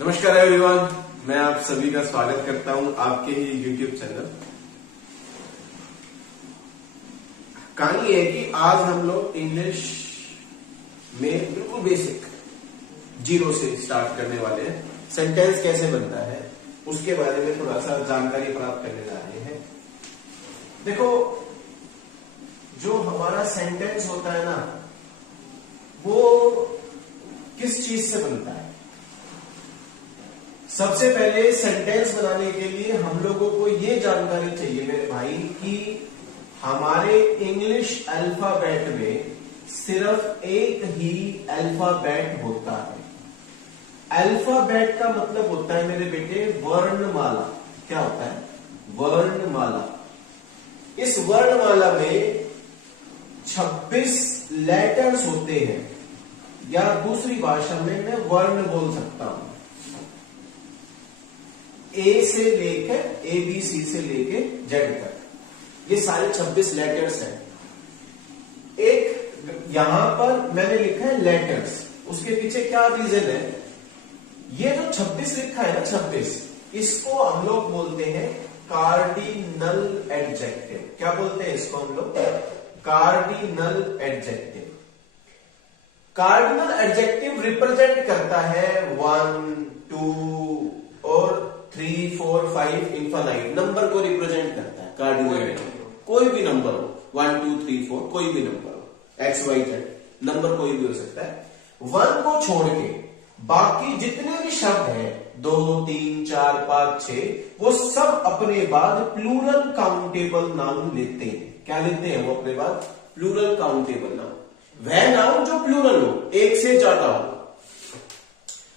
नमस्कार एवरीवन, मैं आप सभी का स्वागत करता हूं आपके ही YouTube चैनल। कहानी है कि आज हम लोग इंग्लिश में बिल्कुल बेसिक जीरो से स्टार्ट करने वाले हैं। सेंटेंस कैसे बनता है उसके बारे में थोड़ा सा जानकारी प्राप्त करने जा रहे हैं। देखो, जो हमारा सेंटेंस होता है ना, वो किस चीज से बनता है? सबसे पहले सेंटेंस बनाने के लिए हम लोगों को ये जानकारी चाहिए मेरे भाई कि हमारे इंग्लिश अल्फाबेट में सिर्फ एक ही अल्फाबेट होता है। अल्फाबेट का मतलब होता है मेरे बेटे वर्णमाला। क्या होता है? वर्णमाला। इस वर्णमाला में 26 लेटर्स होते हैं, या दूसरी भाषा में मैं वर्ण बोल सकता हूं। ए से लेकर ABC से लेकर Z तक ये सारे 26 लेटर्स हैं। एक यहां पर मैंने लिखा है लेटर्स, उसके पीछे क्या रीजन है? ये जो 26 लिखा है ना, 26, इसको हम लोग बोलते हैं कार्डिनल एडजेक्टिव। क्या बोलते हैं इसको हम लोग? Cardinal adjective. Cardinal adjective represent करता है 1, 2 और 3, 4, 5 इनफाइनाइट नंबर को रिप्रेजेंट करता है। कार्डिनल कोई भी नंबर हो, 1, 2, 3, 4 कोई भी नंबर हो, XYZ नंबर कोई भी हो सकता है। 1 को छोड़ के बाकी जितने भी शब्द हैं, 2, 3, 4, 5, 6, वो सब अपने बाद प्लूरल काउंटेबल नाउन लेते हैं। क्या लेते हैं वो अपने बाद? Plural countable noun. वह नाउन जो प्लूरल हो, एक से ज्यादा हो।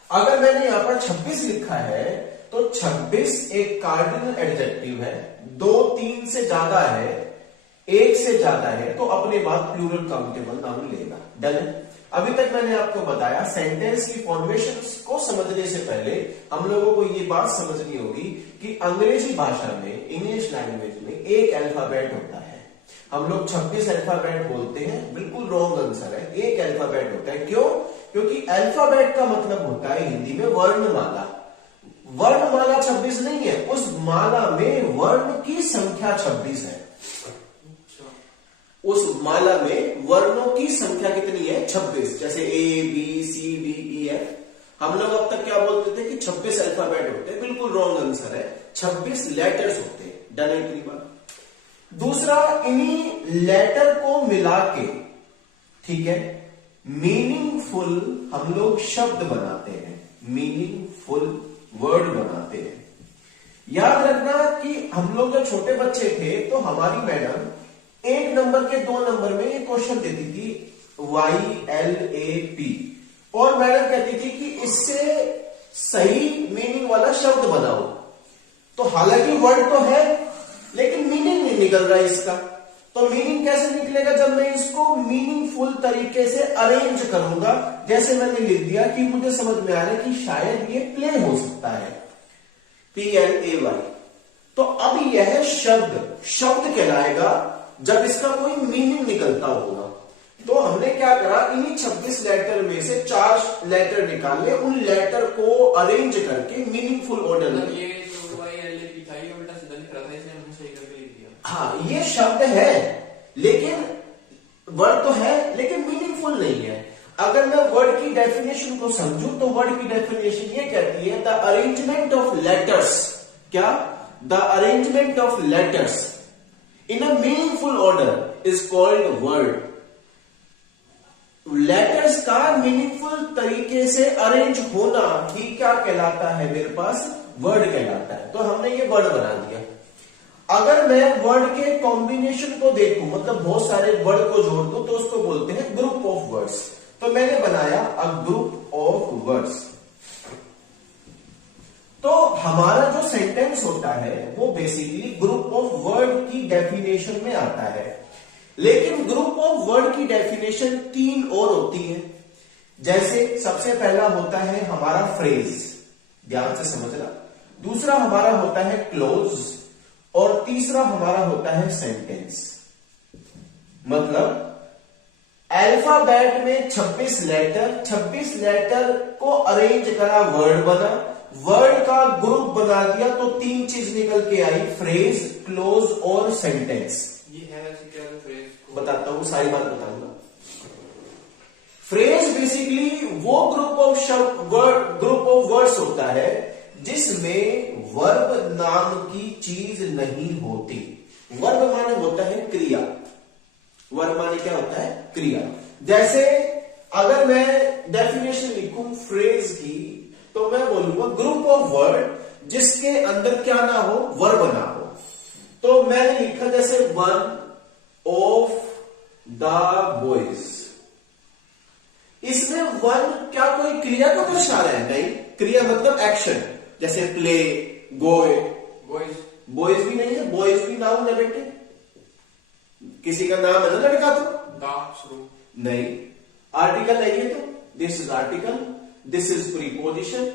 अगर मैंने यहां पर 26 लिखा है तो 26 एक कार्डिनल एडजेक्टिव है। 2, 3 से ज्यादा है, 1 से ज्यादा है, तो अपने बाद प्लूरल काउंटेबल नाउन लेगा। डन है? अभी तक मैंने आपको बताया सेंटेंस की फॉर्मेशन को समझने से पहले हम लोगों को ये बात समझनी होगी कि अंग्रेजी भाषा में, इंग्लिश लैंग्वेज में एक अल्फाबेट होता है। हम लोग 26 अल्फाबेट बोलते हैं, बिल्कुल रॉन्ग आंसर है। एक अल्फाबेट होता है। क्यों? क्योंकि अल्फाबेट का मतलब होता है हिंदी में वर्णमाला। वर्णमाला 26 नहीं है, उस माला में वर्ण की संख्या 26 है। उस माला में वर्णों की संख्या कितनी है? 26। जैसे ABCDEF, हम लोग अब तक क्या बोलते थे कि 26 अल्फाबेट होते हैं। बिल्कुल रॉन्ग आंसर है, 26 लेटर्स होते हैं। डन है इतनी बात? दूसरा, इन्हीं लेटर को मिला के, ठीक है, मीनिंगफुल हम लोग शब्द बनाते हैं, मीनिंगफुल वर्ड बनाते हैं। याद रखना कि हम लोग जब छोटे बच्चे थे तो हमारी मैडम 1 नंबर के 2 नंबर में ये क्वेश्चन देती थी YLAP, और मैडम कहती थी कि इससे सही मीनिंग वाला शब्द बनाओ। तो हालांकि वर्ड तो है लेकिन मीनिंग नहीं निकल रहा है इसका। तो मीनिंग कैसे निकलेगा? जब मैं इसको मीनिंगफुल तरीके से अरेंज करूंगा। जैसे मैंने लिख दिया कि मुझे समझ में आ रहा है कि शायद ये प्ले हो सकता है, PLAY। तो अब यह शब्द कहलाएगा जब इसका कोई मीनिंग निकलता होगा। तो हमने क्या करा, इन्हीं 26 लेटर में से 4 लेटर निकाले, उन लेटर को अरेंज करके मीनिंगफुल ऑर्डर में। हाँ, ये शब्द है लेकिन वर्ड तो है लेकिन मीनिंगफुल नहीं है। अगर मैं वर्ड की डेफिनेशन को समझूं तो वर्ड की डेफिनेशन ये कहती है द अरेंजमेंट ऑफ लेटर्स। क्या? The arrangement of letters in a meaningful order is called word. Letters का मीनिंगफुल तरीके से अरेंज होना ही क्या कहलाता है? मेरे पास वर्ड कहलाता है। तो हमने ये वर्ड बना दिया। अगर मैं वर्ड के कॉम्बिनेशन को देखूं, मतलब बहुत सारे वर्ड को जोड़ दूं, तो उसको बोलते हैं ग्रुप ऑफ वर्ड्स। तो मैंने बनाया अ ग्रुप ऑफ वर्ड्स। तो हमारा जो सेंटेंस होता है वो बेसिकली ग्रुप ऑफ वर्ड की डेफिनेशन में आता है। लेकिन ग्रुप ऑफ वर्ड की डेफिनेशन 3 और होती है। जैसे सबसे पहला होता है हमारा फ्रेज, ध्यान से समझना। दूसरा हमारा होता है क्लोज, और तीसरा हमारा होता है सेंटेंस। मतलब अल्फाबेट में 26 लेटर, 26 लेटर को अरेंज करा, वर्ड बना, वर्ड का ग्रुप बना दिया तो 3 चीज निकल के आई, फ्रेज, क्लोज और सेंटेंस। ये है वैसे क्या है फ्रेज को? बताता हूं, सारी बात बताऊंगा। फ्रेज बेसिकली वो ग्रुप ऑफ वर्ड्स होता है जिसमें वर्ब नाम की चीज नहीं होती। वर्ब माने होता है क्रिया, वर्ब माने क्या होता है? क्रिया। जैसे अगर मैं डेफिनेशन लिखूं फ्रेज की तो मैं बोलूंगा ग्रुप ऑफ वर्ड जिसके अंदर क्या ना हो, वर्ब ना हो। तो मैंने लिखा जैसे वन ऑफ द बॉयज, इसमें वन क्या कोई क्रिया को दर्शा रहा है? नहीं, क्रिया मतलब एक्शन, जैसे प्ले, गो। बॉयज, बॉयज भी नहीं है, बॉयज भी नाउन है बेटे, किसी का नाम है ना लड़का तो शुरू नहीं, आर्टिकल है ये, तो this is article, this is preposition.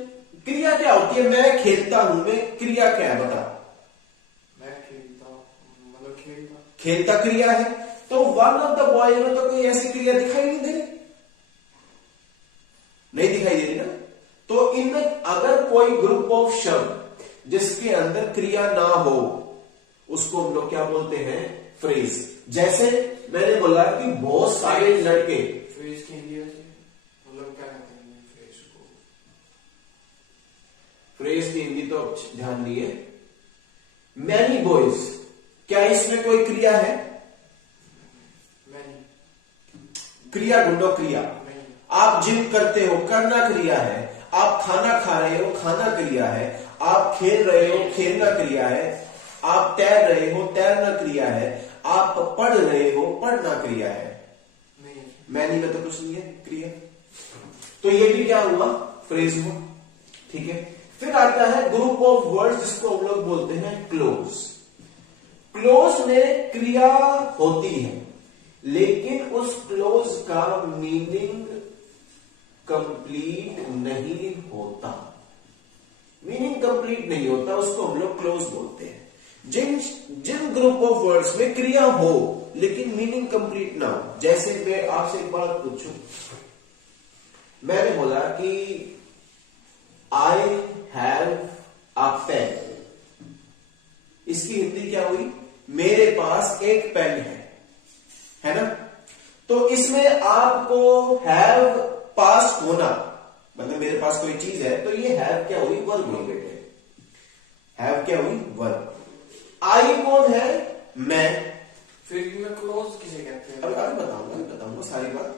क्रिया क्या होती है? मैं खेलता हूं, में क्रिया क्या है बता? मैं खेलता, मतलब खेलता, खेलता क्रिया है। तो वन ऑफ द बॉय में तो कोई ऐसी क्रिया दिखाई नहीं दे रही, नहीं दिखाई दे रही ना। तो इनमें अगर कोई ग्रुप ऑफ शब्द जिसके अंदर क्रिया ना हो उसको हम लोग क्या बोलते हैं? फ्रेज। जैसे मैंने बोला कि बहुत सारे लड़के, फ्रेज के लिए मतलब क्या कहते हैं फ्रेज को? फ्रेज की हिंदी तो ध्यान दिए, मैनी बॉयज, क्या इसमें कोई क्रिया है? क्रिया ढूंढो, क्रिया। आप जिम करते हो, करना क्रिया है। आप खाना खा रहे हो, खाना क्रिया है। आप खेल रहे हो, खेलना क्रिया है। आप तैर रहे हो, तैरना क्रिया है। आप पढ़ रहे हो, पढ़ना क्रिया है। मैनी में तो कुछ नहीं है क्रिया, तो ये भी क्या हुआ? फ्रेज हुआ। ठीक है, फिर आता है ग्रुप ऑफ वर्ड्स जिसको हम लोग बोलते हैं क्लोज। क्लोज में क्रिया होती है लेकिन उस क्लोज का मीनिंग कंप्लीट नहीं होता, मीनिंग कंप्लीट नहीं होता, उसको हम लोग क्लोज बोलते हैं। जिन ग्रुप ऑफ वर्ड्स में क्रिया हो लेकिन मीनिंग कंप्लीट ना हो, जैसे मैं आपसे एक बात पूछूं, मैंने बोला कि आई हैव अ पेन, इसकी हिंदी क्या हुई? मेरे पास एक पेन है ना। तो इसमें आपको हैव पास होना, मतलब मेरे पास कोई चीज है, तो ये हैव क्या हुई? वर्ब हुई बेटे। हैव क्या हुई? वर्ब। आई कौन है? मैं। फिर में क्लोज किसे कहते हैं? अभी बताऊंगा सारी बात।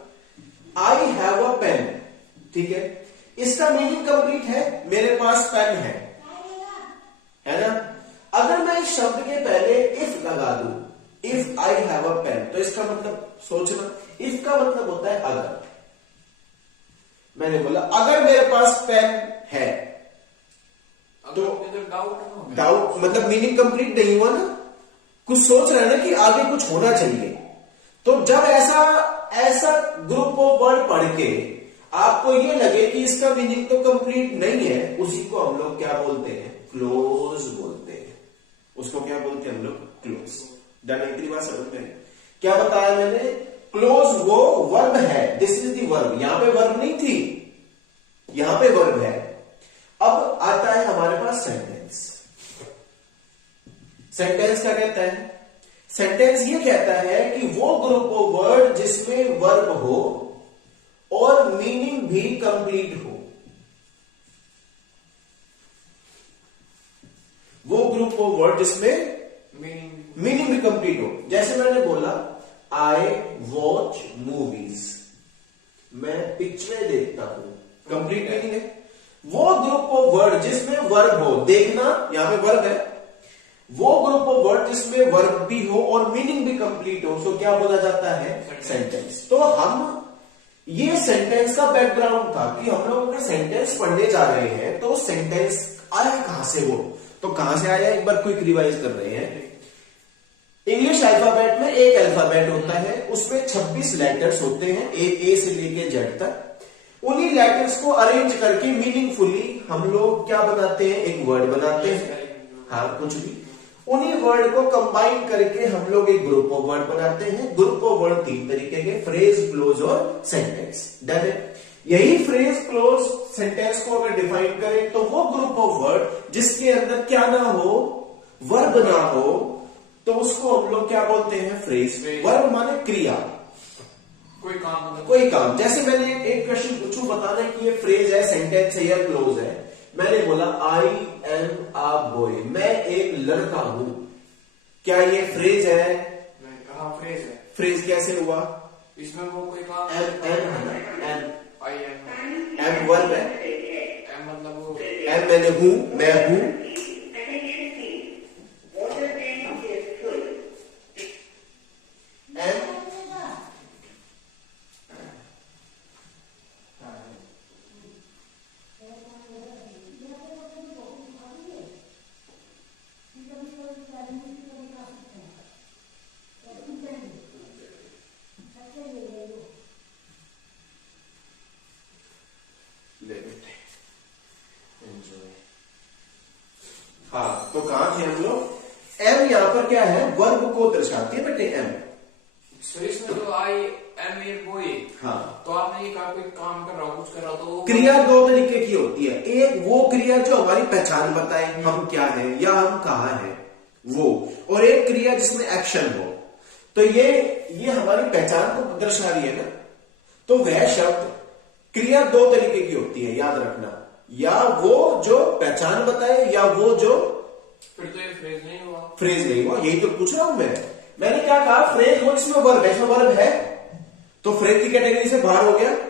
आई हैव अ पेन, ठीक है, इसका मीनिंग कंप्लीट है, मेरे पास पेन है ना। अगर मैं इस शब्द के पहले इफ लगा दूं, if I have a pen, तो इसका मतलब सोचना, इफ का मतलब होता है अगर। मैंने बोला अगर मेरे पास पेन है, तो डाउट मतलब मीनिंग कंप्लीट नहीं हुआ ना, कुछ सोच रहे हैं ना कि आगे कुछ होना चाहिए। तो जब ऐसा ग्रुप ऑफ वर्ड पढ़ के आपको ये लगे कि इसका मीनिंग तो कंप्लीट नहीं है, उसी को हम लोग क्या बोलते हैं? क्लोज बोलते हैं। उसको क्या बोलते हैं हम लोग? क्लोज। डन? इतनी बात समझ में? क्या बताया मैंने? क्लोज वो वर्ब है, दिस इज दी वर्ब। यहां पे वर्ब नहीं थी, यहां पे वर्ब है। अब आता है हमारे पास सेंटेंस। सेंटेंस क्या कहता है? सेंटेंस ये कहता है कि वो ग्रुप ऑफ वर्ड जिसमें वर्ब हो और मीनिंग भी कंप्लीट हो, वो ग्रुप ऑफ वर्ड जिसमें मीनिंग भी कंप्लीट हो। जैसे मैंने बोला आई वॉच मूवीज, मैं पिक्चरें देखता हूं, कंप्लीट मीनिंग है। वो ग्रुप ऑफ वर्ड जिसमें वर्ब हो, देखना यहां पे वर्ब है, वो ग्रुप ऑफ वर्ड जिसमें वर्ब भी हो और मीनिंग भी कंप्लीट हो, उसको क्या बोला जाता है? सेंटेंस। तो हम ये सेंटेंस का बैकग्राउंड था कि हम लोग अगर सेंटेंस पढ़ने जा रहे हैं तो सेंटेंस आया कहां से, वो तो कहां से आया, एक बार क्विक रिवाइज कर रहे हैं। इंग्लिश अल्फाबेट में एक अल्फाबेट होता है, उसमें 26 लेटर्स होते हैं, ए से लेके जेड तक। उन्हीं लेटर्स को अरेंज करके मीनिंगफुली हम लोग क्या बनाते हैं? एक वर्ड बनाते हैं, हाँ कुछ भी। उन्हीं वर्ड को कंबाइन करके हम लोग एक ग्रुप ऑफ वर्ड बनाते हैं। ग्रुप ऑफ वर्ड 3 तरीके के, फ्रेज, क्लोज और सेंटेंस। डन है। यही फ्रेज, क्लोज, सेंटेंस को अगर डिफाइन करें तो वो ग्रुप ऑफ वर्ड जिसके अंदर क्या ना हो, वर्ब ना हो, तो उसको हम लोग क्या बोलते हैं? फ्रेज। वर्ब माने क्रिया, कोई काम, कोई काम। जैसे मैंने एक क्वेश्चन पूछूं, बताना कि ये फ्रेज है, सेंटेंस है या क्लोज है। मैंने बोला आई एम अ बॉय, मैं एक लड़का हूं, क्या ये फ्रेज है? मैं कहा फ्रेज है। फ्रेज कैसे हुआ? इसमें वो कोई काम, am I am, am verb है, एम मतलब वो, एम मैंने हूं, मैं हूं। एम हाँ, तो कहां थे हम लोग? एम यहां पर क्या है? वर्ब को दर्शाती है बेटे एम। सर इसमें तो आई एम ए बॉय, हाँ, तो आपने ये कहा कोई काम कर रहा हो, कुछ कर रहा हो, तो क्रिया 2 तरीके की होती है। एक वो क्रिया जो हमारी पहचान बताए हम क्या है या हम कहाँ हैं वो, और एक क्रिया जिसमें एक्शन हो। तो ये हमारी पहचान को दर्शा रही है ना। तो वह शब्द, क्रिया 2 तरीके की होती है, याद रखना। या वो जो पहचान बताए या वो जो, फिर तो ये फ्रेज नहीं हुआ। फ्रेज नहीं हुआ, यही तो पूछ रहा हूं मैंने क्या कहा? फ्रेज हो, इसमें वर्ब है, इसमें वर्ब है, तो फ्रेज की कैटेगरी से बाहर हो गया।